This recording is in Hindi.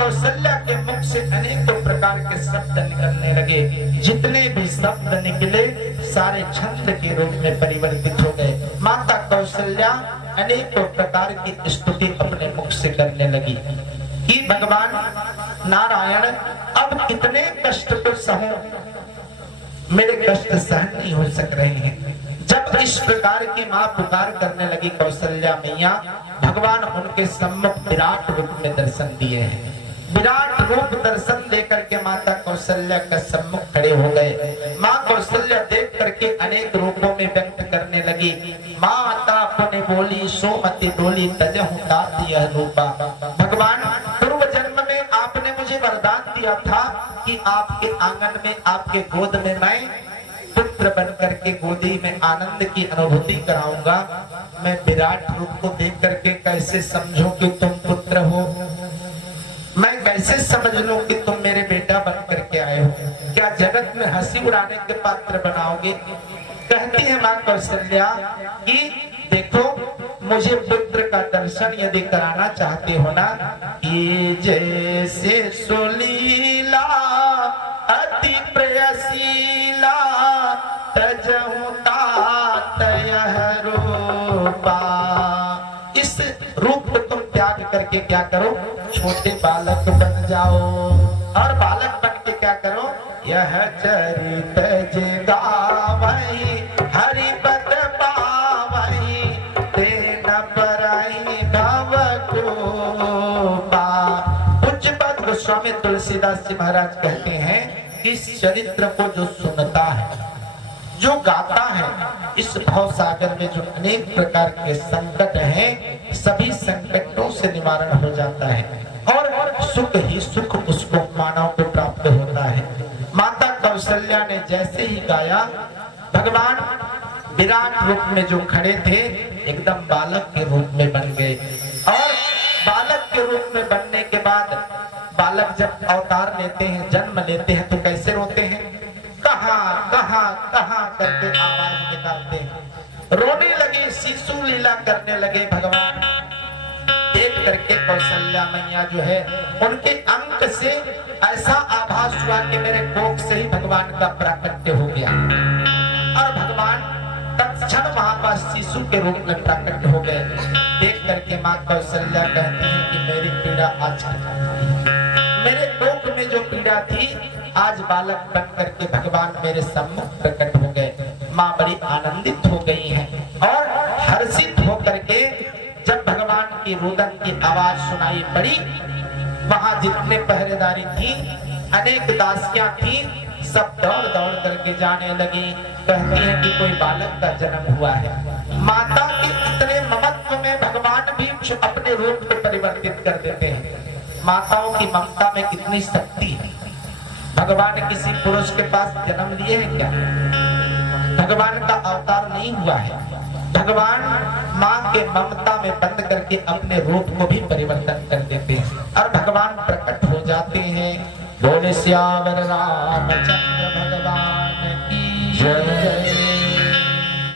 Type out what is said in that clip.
कौशल्या के मुख से अनेकों प्रकार के शब्द निकलने लगे। जितने भी शब्द निकले सारे छंद के रूप में परिवर्तित हो गए। माता कौशल्या अनेकों प्रकार की स्तुति अपने मुख से करने लगी कि भगवान नारायण अब कितने कष्ट को सहूं, मेरे कष्ट सहन नहीं हो सक रहे हैं। जब इस प्रकार की मां पुकार करने लगी कौशल्या मैया, भगवान उनके सम्मुख विराट रूप में दर्शन दिए हैं। विराट रूप दर्शन देकर के माता कौशल्या का सम्मुख खड़े हो गए। मां कौशल्या देख करके अनेक रूपों में व्यक्त करने लगी। माता पुण्य बोली सोमति डोली तजहु तात यह रूपा। भगवान पूर्व जन्म में आपने मुझे वरदान दिया था कि आपके आंगन में आपके गोद में मैं पुत्र बन करके गोदी में आनंद की अनुभूति कराऊंगा। मैं विराट रूप को देख करके कैसे समझूं कि तुम पुत्र हो, मैं कैसे समझ लूं कि तुम मेरे बेटा बन करके आए हो। क्या जगत में हंसी उड़ाने के पात्र बनाओगे? कहती है मां कौशल्या कि देखो मुझे पुत्र का दर्शन यदि कराना चाहते हो ना, कि जैसे सुलीला अति प्रेयसीला तजहु तात यह रूपा। इस रूप को तुम त्याग करके क्या करो, छोटे बालक बन जाओ। और बालक बन के क्या करो, यह चरित जगावहि हरि पद पावहि तेन पराई भव कृपा। पूज्य पद गोस्वामी तुलसीदास जी महाराज कहते हैं, इस चरित्र को जो सुनता है, जो गाता है, इस भव सागर में जो अनेक प्रकार के संकट हैं, सभी संकटों से निवारण हो जाता है और सुख ही सुख उसको मानव को प्राप्त होता है। माता कौशल्या ने जैसे ही गाया, भगवान विराट रूप में जो खड़े थे एकदम बालक के रूप में बन गए। और बालक के रूप में बनने के बाद बालक जब अवतार लेते हैं, जन्म लेते हैं, तो कैसे रोते हैं, कहां कहां कहां करके आवाज निकालते हैं। रोने लगी लीला करने लगे भगवान। देख करके कौशल्या मैया जो है उनके अंक से ऐसा आभास हुआ कि मेरे कोख से ही भगवान का प्राकट्य हो गया और भगवान तत्क्षण वहां पर शिशु के रूप में प्रकट हो गए। देख करके मां कौशल्या कहती है कि मेरी पीड़ा आज मेरे कोख में जो पीड़ा थी आज बालक बन करके भगवान मेरे सम्मुख प्रकट हो गए। मां बड़ी आनंदित हो गई हैं और हर्षित होकर के जब भगवान की रुदन की आवाज सुनाई पड़ी, वहां जितने पहरेदारी थी, अनेक दासियां थी, सब दौड़ दौड़ करके जाने लगी। कहती है कि कोई बालक का जन्म हुआ है। माता के इतने ममत्व में भगवान भी अपने रूप को परिवर्तित कर देते हैं। माताओं की ममता में कितनी शक्ति है। भगवान किसी पुरुष के पास जन्म लिए हैं क्या? भगवान का अवतार नहीं हुआ है। भगवान मां के ममता में बंद करके अपने रूप को भी परिवर्तन कर देते हैं और भगवान प्रकट हो जाते हैं। बोले श्यावर रामचंद्र भगवान की जय।